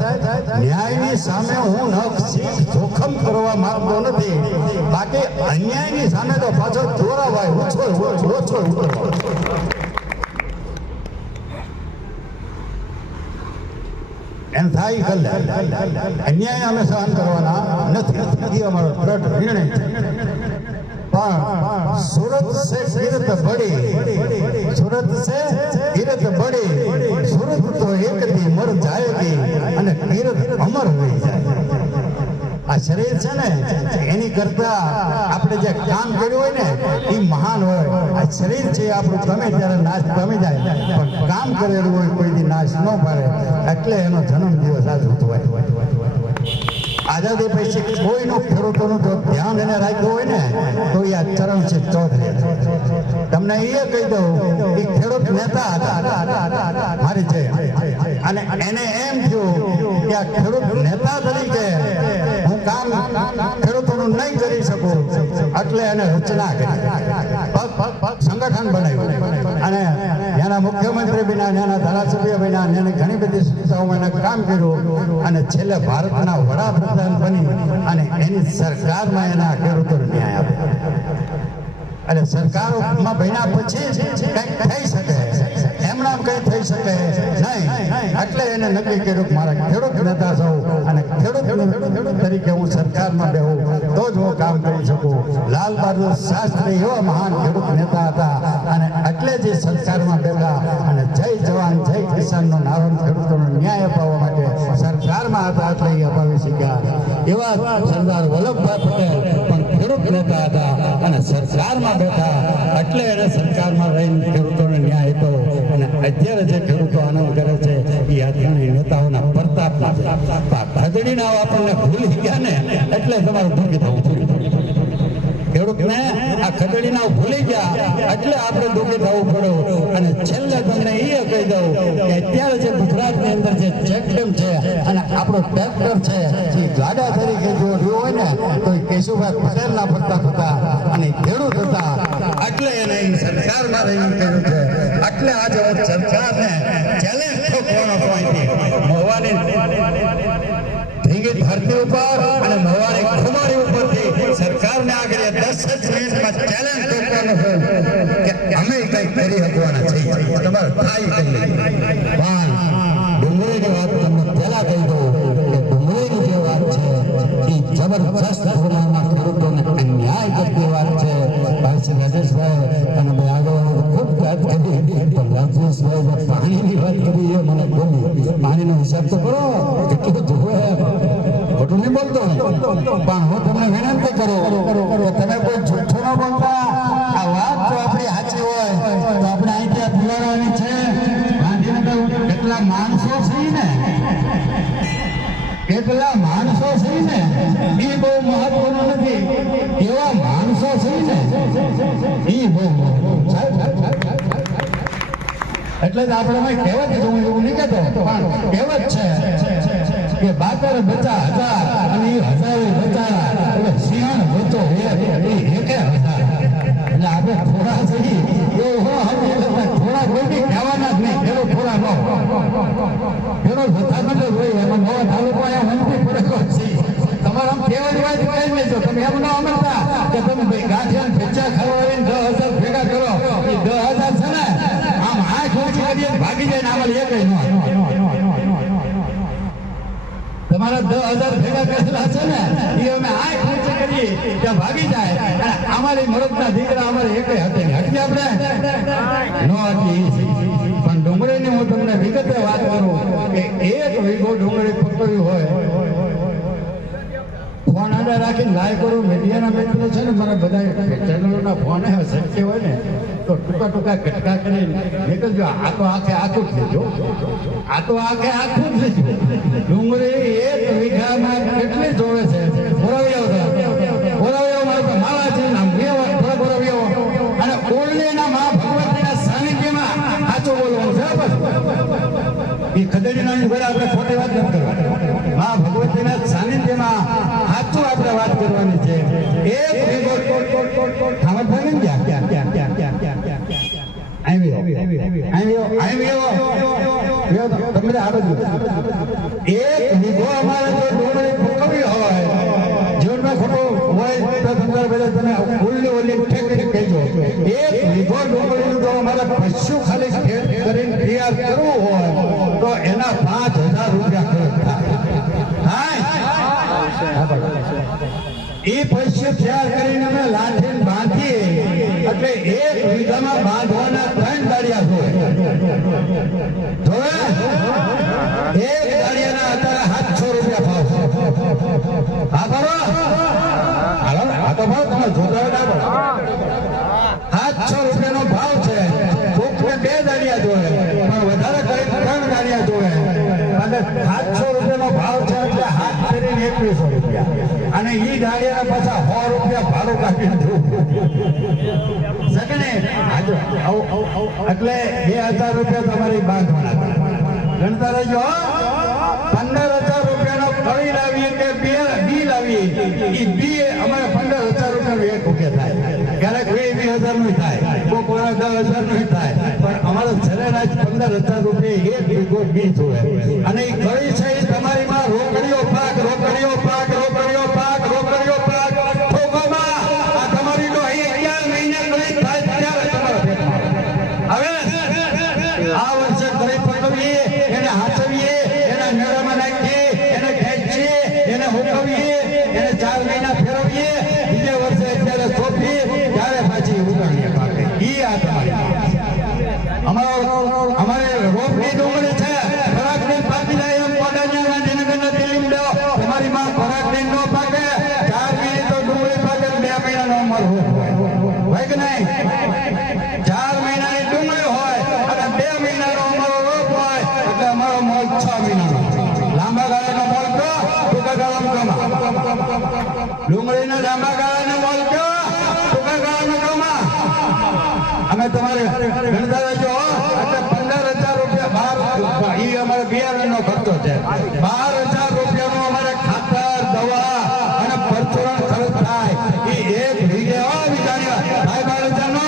ન્યાયની સામે હું જોખમ કરવા માંગતો નથી. બાકી અન્યાયની સામે તો પાછો જોરાવાય ઓછો ઓછો એમ થાય અમે સહન કરવાના નથી. અમારો દ્રઢ સુરત સે કિરત બડી સુરત તો એક દી મર જાયગી અને કિરત અમર હોય જાય આ શરીર છે ને, એની કરતા આપણે જે કામ કર્યું હોય ને, એ મહાન હોય. આ શરીર છે, એ આપણું તમે ત્યારે નાશ તમે જાય. પણ કામ કરેલું હોય, કોઈ દી નાશ ન પાડે. એટલે એનો જન્મ દિવસ આજ ઉજવાય. આઝાદી પછી કોઈનું ખેડૂતોનું જો ધ્યાન એને રાખ્યું હોય ને, તો એ આ છે ચૌધરી. તમને એ કહી દઉં કે ખેડૂત નેતા હતા. મારી છે અને એને એમ કે ખેડૂત અને છેલ્લે ભારતના વડાપ્રધાન બની અને સરકારમાં એના ખેડૂતોને ન્યાય આપ્યો. એટલે સરકારોમાં પછી કંઈક થઈ શકે. એમના કંઈ થઈ શકે. એટલે એને નક્કી કર્યું કે મારા ખેડૂત નેતા સૌ અને ખેડૂત તરીકે હું સરકારમાં બેહું. તો જ હું કામ કરી શકું. લાલ બહાદુર શાસ્ત્રી એવા મહાન ખેડૂત નેતા હતા. અને એટલે જે સરકારમાં બેઠા. અને જય જવાન, જય કિસાનનો નારો ખેડૂતોનો ન્યાય અપાવવા માટે સરકારમાં હતા એટલે એ અપાવી શક્યા. એવા સરદાર વલ્લભભાઈ પટેલ પણ ખેડૂત નેતા હતા અને સરકારમાં બેઠા. એટલે એને સરકારમાં રહીને ખેડૂતોને ન્યાય આપ્યો અને અત્યારે જે ખેડૂતો આનંદ કરે છે, એ આદરણીય નેતાઓના પ્રતાપમાં છે. ખદડીના આપણને ભૂલી ગયા ને, એટલે તમારે દુઃખી થવું પડ્યું. તમને એ કહી દઉં કે અત્યારે જે ગુજરાતની અંદર જે છે કેશુભાઈ પટેલના અને ખેડૂત હતા. એટલે એને ઈ સરકારમાં રહીને કર્યું છે એટલે આજે હું સરકારને ચેલેન્જ ઠોકવાનો છું અહીંથી મહુવાની ધીંગી ધરતી ઉપર અને મહુવાની ખુમારી ઉપરથી સરકારને આગળ એ દસ જ મિનિટમાં ચેલેન્જ ઠોકવાનો છે કે અમે કંઈક કરી શકવાના છીએ તમારે થાય કરી લઈએ પણ ડુંગળીની વાત તમને પહેલા કહી દઉં કે ડુંગળીની જે વાત છે એ જબરજસ્ત પ્રમાણમાં ખેડૂતોને અન્યાય કરતી વાત છે ભાઈ રાજેશભાઈ અને ભાઈ આગળ ખૂબ વાત કરી. પણ રાજેશભાઈ પાણીની વાત કરી એ મને ગમી. પાણીનો હિસાબ તો કરો, કેટલું જોવે ખોટું નહીં બોલતો પણ હું તમને વિનંતી કરું કે તમે કોઈ જૂઠું ન બોલતા. આ વાત જો આપણી સાચી હોય, તો આપણે અહીંથી આ ફુલાવાની છે, ગાંધીનગર કેટલા માણસો છે ને? કેટલા માણસો છે ને? એ બહુ મહત્વનું નથી. એટલે જ આપણે મેં કહેવત કીધું હું એવું નહીં કહેતો કહેવત છે કે બાકર બચા હજાર અને એ હજારો બચા, એટલે સિંહણ બચો એ એકે હજાર. એટલે આપણે થોડા જઈ એવું હો સમજી થોડા કોઈ કહેવાના જ નહીં પેલો થોડા નો પેલો બધા માટે હોય એમાં નવા તાલુકો અહીંયા મનથી ફરક છે. તમારે તમે એમ ન અમરતા કે તમે ભાઈ ગાંઠિયા ભેચા આવીને દસ હજાર ભેગા કરો, એ દસ હજાર છે ને ભાગી જાય તમારા છે ને ભાગી જાય. અમારી મરદના દીકરા અમારે હતી. પણ ડુંગળીની હું તમને વિગતે વાત કરું કે એક ડુંગળી પકડ્યું હોય. ફોન આડા રાખીને લાઈવ કરું. મીડિયાના મિત્રો છે ને, મારા બધા ચેનલોના ફોન શક્ય હોય ને તો ટૂંકા ટૂંકા ઘટકા કરી નીકળજો. આ તો આખે આખું જ લેજો. આ તો આખે આખું જ છે ડુંગળી એક વીઘામાં કેટલી જોવે છે બોરાવી આવો બોરાવી આવો મારે તો માવા છે નામ વ્યવ થોડા બોરાવી આવો અને ઓરલીના માં ભગવતીના સાનિધ્યમાં સાચું બોલવાનું છે બસ એ ખદેડીના ઘરે આપણે ખોટી વાત નથી કરવાની માં ભગવતીના સાનિધ્યમાં સાચું આપણે વાત કરવાની છે એક વીઘો ખાવા ભાગે ને ક્યાં ક્યાં ક્યાં ક્યાં ક્યાં ક્યાં ક્યાં આવ્યો આવ્યો આવ્યો તમે બધા આ બધું એક વીઘો અમારે જો ડુંગળી પકવી હોય જીવનમાં ખોટો હોય, તો તમારે બધા તમે ઉલ્લી ઓલી ઠેક ઠેક કહેજો. એક વીઘો ડુંગળીનું જો અમારે પશુ ખાલી ખેડ કરીને તૈયાર કરવું હોય, તો એના પાંચ હજાર રૂપિયા ખર્ચ થાય. એ પૈસે તૈયાર કરીને અમે લાઠીને બાંધીએ. એટલે એક વીઘામાં બાંધવાના ત્રણ દાડિયા જોઈએ જોવે? એક દાડિયાના અત્યારે સાતસો રૂપિયા ભાવ હા બરો હાલો આ તો ભાવ તમે જોતા હોય ના પડે સાતસો રૂપિયાનો ભાવ છે. કોકને બે દાડિયા જોવે પણ વધારે કરી ત્રણ દાડિયા જોવે. અને સાતસો રૂપિયાનો ભાવ છે એટલે હાથ ફેરીને એકવીસો રૂપિયા. અને ઈ દાડિયાના પાછા સો રૂપિયા ભાડું કાઢીને દેવું સગને આજો આવું આવું આવું એટલે બે હજાર રૂપિયા તમારી બાંધવાના. ગણતા રહેજો પંદર હજાર રૂપિયાનો કળી લાવીએ કે બે બી લાવીએ? બી અમારે પંદર હજારનું થાય. કોઈ કોઈના દસ હજારનું થાય. અમારો પંદર હજાર રૂપિયા એક વીઘો બી જોવે. અને ઈ છે તમારી માં રોકડીઓ પાક રોકડીઓ પાક હજાર હજાર ખાતર, દવા અને પરચુરણ ખર્ચ થાય. એ એક વીઘાની થાય બાર હજારનો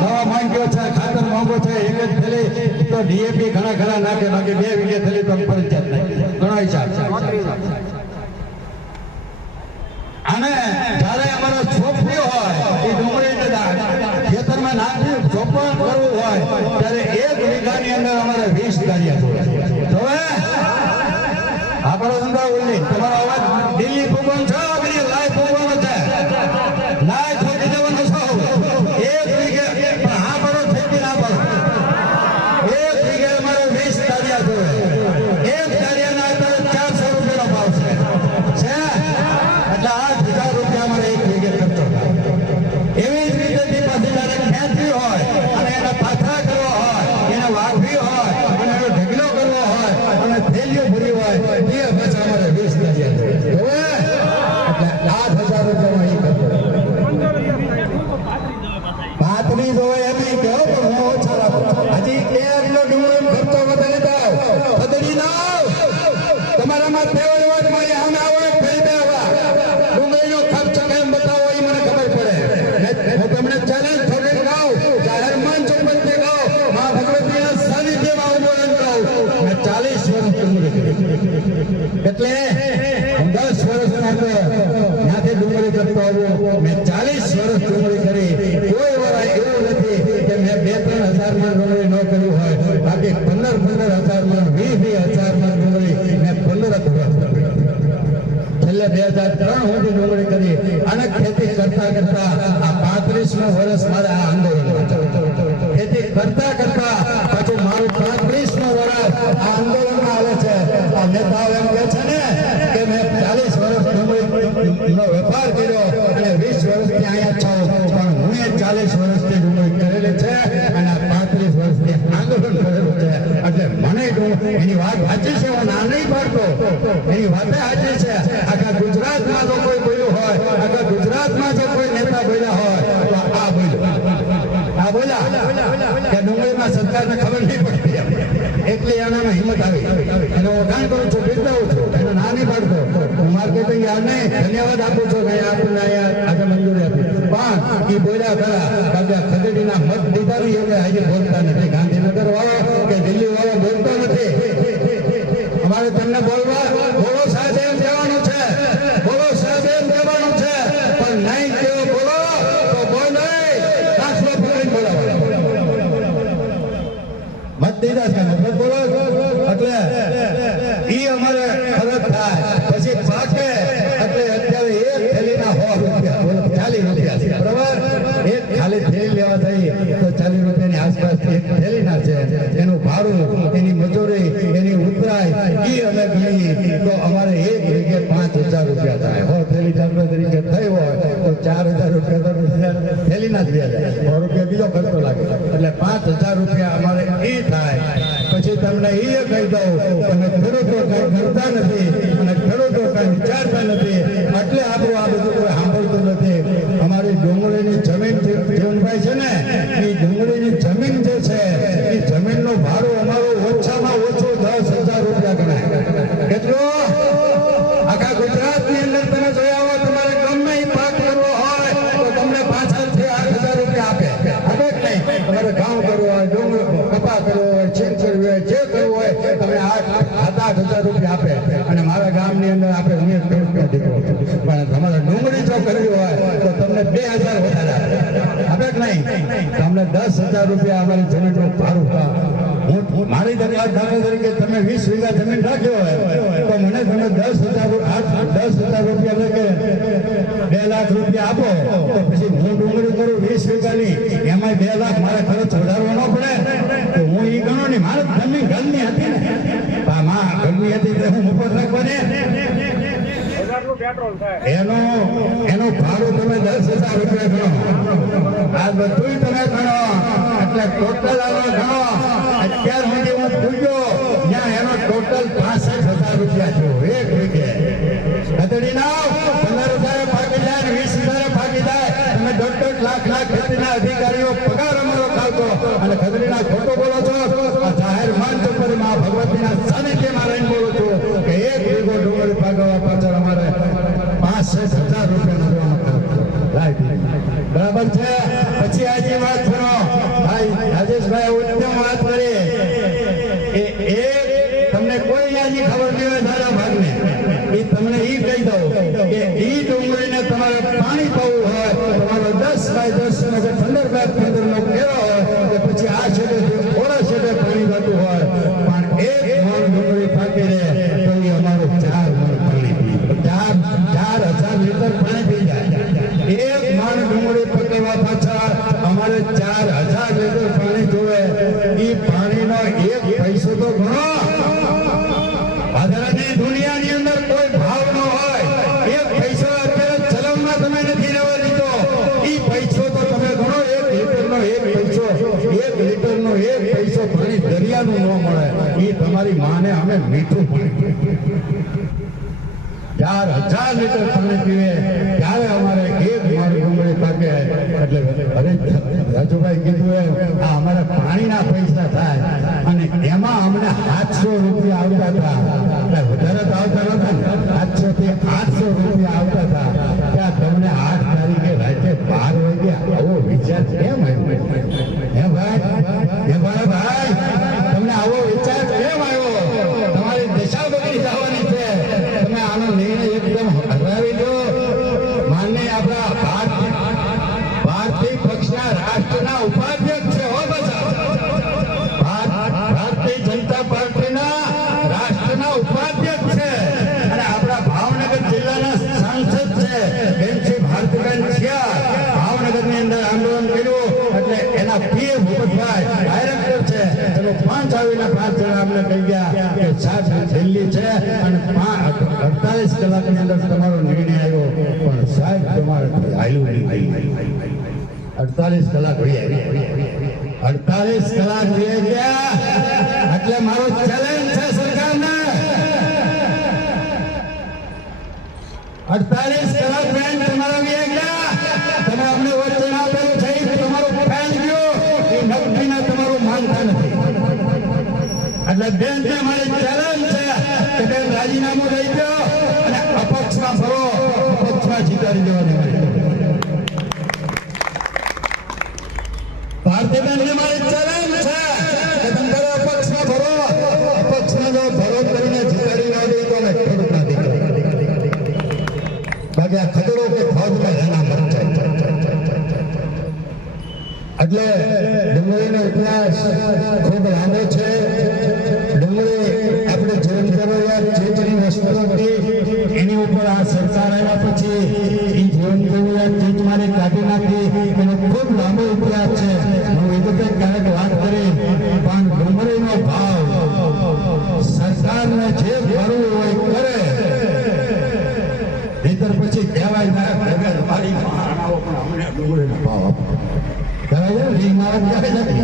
દવા માંગ્યો છે, ખાતર માંગો છે તો ડીએપી ઘણા ઘણા નાખે, બાકી બે વીઘે થેલી તો ફરજિયાત નહીં ગણાય છે જ્યારે અમારો છોકરી હોય, એ ખેતરમાં નાખી ચોપણ કરવું હોય, ત્યારે એક વીઘાની અંદર અમારે વીસ જોઈએ જોવે? આપણો ધંધો ઉલ્લી. તમારો અવાજ દિલ્હી ભૂગોળ છે કે લાઈવ ભૂગોળ છે લાઈવ છોડી દેવાનો છો એક વીઘે પણ હા પડો થઈ ના પડો એક વીઘે અમારે વીસ ગાડિયા જોઈએ એક ગાડિયાના અત્યારે ચારસો રૂપિયાનો ભાવ છે છે એટલે આઠ હજાર રૂપિયા અમારે એક વીઘે ખર્ચો થાય એવી જ રીતે જે પાછી જ્યારે ખેંચવી હોય અને એના પાથરા કરવા હોય એને વાગવી હોય અને એનો ઢગલો કરવો હોય અને થેલીઓ ભરી હોય એ પાછા અમારે વીસ ગાડિયા જોઈએ જોવે? એટલે આઠ હજાર રૂપિયામાં એ ખર્ચો ભાતની જોવે એમ ઈ કહો પણ હું ઓછા રાખું હજી એક કિલો ડુંગળીનો ખર્ચો વધારે દાવ ખદડી ના આવ તમારામાં તેવડ વાત મારી સામે આવો એક ફેરી બે આવા ડુંગળીનો ખર્ચ કેમ બતાવો એ મને ખબર પડે મેં- હું તમને ચેલેન્જ થોડી કહું જાહેર મંચ ઉપરથી કહું મા ભગવતીના સાનિધ્યમાં ઊભો રહીને કહું મેં ચાલીસ વર્ષ ડુંગળી કરી એટલે હું દસ વર્ષના તો ત્યાંથી ડુંગળી કરતો આવું મેં ચાલીસ વર્ષ ડુંગળી કરી કોઈ વાર એવું નથી કે મેં બે ત્રણ હજારમાં ડુંગળી ન કર્યું હોય બાકી પંદર પંદર હજારમાં વીસ વીસ હજારમાં ડુંગળી મેં પંદર વર્ષ કરી. છેલ્લે બે હજાર ત્રણ સુધી ડુંગળી કરી અને ખેતી કરતા કરતા આ પાંત્રીસમું વર્ષ મારે આ આંદોલન ખેતી કરતા કરતા પછી મારું પાંત્રીસમું વર્ષ આ આંદોલનમાં આવે છે. આ નેતાઓ એમ કહે છે ને કે મેં ચાલીસ વર્ષ નો વેપાર કર્યો અને વીસ વર્ષથી અહીંયા છો. પણ હું ચાલીસ વર્ષથી ડુંગળી કરેલી છે અને પાંત્રીસ વર્ષથી આંદોલન કરેલું છે. એટલે મને એની વાત સાચી છે, હું ના નહીં પાડતો. એની વાત સાચી છે આખા ગુજરાતમાં જો કોઈ બોલ્યું હોય આખા ગુજરાતમાં જો કોઈ નેતા બોલ્યા હોય તો આ બોલ્યો આ બોલ્યા કે ડુંગળીમાં સરકારને ખબર નહીં પડતી એટલે એનામાં હિંમત આવી. અને વખાણ કરું છું બિરદાવું છું. એને ના નહીં પાડતો. હું માર્કેટિંગ યાર્ડને ધન્યવાદ આપું છું કે આપણને અહીંયા આજે મંજૂરી આપી. પણ એ બોલ્યા ખરા કારણ ખદેડીના મત દીધા નહીં એટલે આજે બોલતા નથી. ગાંધીનગર વાળો કે દિલ્હી ભાડું, એની મજૂરી, એની ઉતરાય, ઈ અમે તો અમારે એક પાંચ હજાર રૂપિયા થાય. થઈ હોય, તો ચાર હજાર રૂપિયા થેલીના જ બે હજાર રૂપિયા બીજો ખર્ચો લાગે. એટલે પાંચ હજાર પછી તમને એ કહી દઉં તમે ખેડૂતો કઈ કરતા નથી અને ખેડૂતો કઈ વિચારતા નથી. એટલે આપણું આ બધું કોઈ સાંભળતું નથી. અમારી ડુંગળીની જમીન જીવનભાઈ છે ને એ ડુંગળીની જમીન જે છે એ જમીનનો ભાડું અમારું ઓછામાં ઓછું દસ હજાર રૂપિયા ગણાય. કેટલો આખા ગુજરાતની અંદર તમે જોયા હોય તમારે ગમે એ પાક કરવો હોય તો તમને પાછળથી આઠ હજાર રૂપિયા આપે. આપે જ નહીં. તમારે ગામ કરવો હજાર રૂપિયા વધારે તમે વીસ હોય, તો મને તમે દસ દસ હજાર રૂપિયા એટલે બે લાખ રૂપિયા આપો. તો પછી હું ડુંગળી કરું વીસ વીઘાની. એમાં બે લાખ મારે ખર્ચ વધારવો ન પડે તો હું એ ગણો નહીં મારે જમીન ઘરની હતી ને આ માં ઘરની હતી એટલે હું મફત રાખવાની ટોટલ આનો ગણો. રૂપિયા થયો. એક ના પંદર જાય વીસ હજાર ભાગી જાય. તમે દોઢ દોઢ લાખ લાખ ખેતીના અધિકારીઓ પગાર અમારો ખાવતો. અને ખદડીના ખોટો બોલો છો આ જાહેર મંચ ઉપરમાં ભગવતીના સાનિધ્યમાં રહીને બોલું છું કે એક વીઘો ડુંગળી ભાગવા પાછળ અમારે પાસઠ હજાર રૂપિયાનો દેવાનો ખર્ચ. Right. બરાબર છે પછી આજે વાત કરો ભાઈ રાજેશભાઈ ઉત્તમ વાત કરી એ એ તમને કોઈ આજે ખબર નહીં હોય સારા ભાગને એ તમને ઈ કહી દઉં કે ઈ ડુંગળીને તમારે પાણી પાવું હોય તમારો દસ બાય દસ નો કે પંદર બાય પંદર નો ઘેરો હોય કે પછી આ છેડે ઓલા છેડે પાણી જતું હોય પણ એક મણ ડુંગળી પાકી રહે તો એ અમારું ચાર મણ પાણી પી ચાર ચાર હજાર લીટર પાણી પી જાય એક મણ ડુંગળી પકડવા પાછળ અમારે ચાર હજાર લીટર પાણી જોવે એ પાણીનો એક પૈસો તો ઘણો વધારાની દુનિયાની અંદર કોઈ ભાવ ન હોય એક પૈસો અત્યારે ચલણમાં તમે નથી લેવા દીધો એ પૈસો તો તમે ગણો એક લીટરનો એક પૈસો એક લીટરનો એક પૈસો દરિયાનું ન મળે. એ તમારી માને અમે મીઠું ચાર હજાર લીટર પાણી પીવે. ત્યારે અમારે ગેટ મારી ડુંગળી પાકે. એટલે અરે રાજુભાઈ કીધું એમ, આ અમારે પાણીના પૈસા થાય. અને એમાં અમને આઠસો રૂપિયા આવતા હતા. એટલે વધારે તો આવતા નતા સાતસો થી આઠસો રૂપિયા આવતા હતા. ત્યાં તમને આઠ તારીખે રાતે બાર વાગ્યા આવો વિચાર કેમ આવ્યો હે ભાઈ હે મારા ભાઈ તમને આવો વિચાર કેમ આવ્યો તમારી દિશા બદલી જવાની છે તમે આનો નિર્ણય એકદમ હટાવી દો માન્ય આપણા ભારત ભારતીય પક્ષના રાષ્ટ્રના ઉપાધ્યક્ષ છે હો બધા ભારત- ભારતીય જનતા પાર્ટીના રાષ્ટ્રના ઉપાધ્યક્ષ છે અને આપણા ભાવનગર જિલ્લાના સાંસદ છે બેનશ્રી ભારતીબેન છિયા ભાવનગરની અંદર આંદોલન કર્યું એટલે એના પીએમ ભૂપતભાઈ ડાયરેક્ટર છે એનો પાંચ આવેલા પાંચ જણા અમને કહી ગયા કે સાત છેલ્લી છે અને અડતાલીસ કલાકની અંદર તમારો નિર્ણય આવ્યો. પણ સાહેબ, તમારે અડતાલીસ કલાક અડતાલીસ કલાક વહી ગયા. એટલે મારો ચેલેન્જ છે સરકારને. અડતાલીસ એટલે બેન છે મારી ચેલેન્જ છે કે બેન રાજીનામું લઈ ગયો અને અપક્ષમાં ફરો, અપક્ષમાં જીતાડી દેવાની જે કે ભરો કરીને દે બાકી આ ખતરો કે એના મરચાઈ એટલે ડુંગળીનો ઇતિહાસ ખૂબ લાંબો છે ડુંગળી આપણે જીવન જરૂરિયાત ચીજની વસ્તુ હતી એની ઉપર આ સરકાર આવ્યા પછી એ જીવન જરૂરિયાત ચીજ મારી કાઢી નાખી એનો ખૂબ લાંબો ઇતિહાસ છે હું એ વખતે ક્યારેક વાત કરી પણ ડુંગળીનો ભાવ સરકારને જે કરવું હોય કરે નહીતર પછી કહેવાય ના ભગત મારી માણાઓ પણ અમને ડુંગળીના ભાવ આપો કરાય છે રીંગ મારે કરાય છે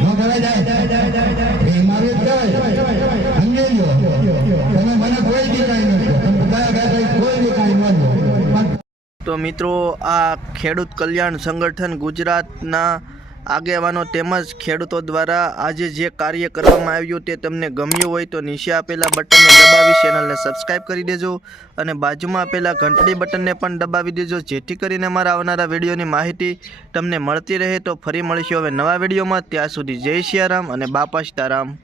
ન કરાય જાય રીંગ મારી જ કરાય સમજી લો તમે મને કોઈ દી કાંઈ ન કહો તમે કયા કયા કોઈ દી કાંઈ ન કહો પણ તો મિત્રો, આ ખેડૂત કલ્યાણ સંગઠન ગુજરાતના આગેવાનો તેમજ ખેડૂતો દ્વારા આજે જે કાર્ય કરવામાં આવ્યું તે તમને ગમ્યું હોય તો નીચે આપેલા બટનને દબાવી ચેનલને સબસ્ક્રાઈબ કરી દેજો અને બાજુમાં આપેલા ઘંટડી બટનને પણ દબાવી દેજો, જેથી કરીને મારા આવનારા વિડીયોની માહિતી તમને મળતી રહે તો ફરી મળીશું હવે નવા વિડીયોમાં. ત્યાં સુધી જય સિયારામ અને બાપા સીતારામ.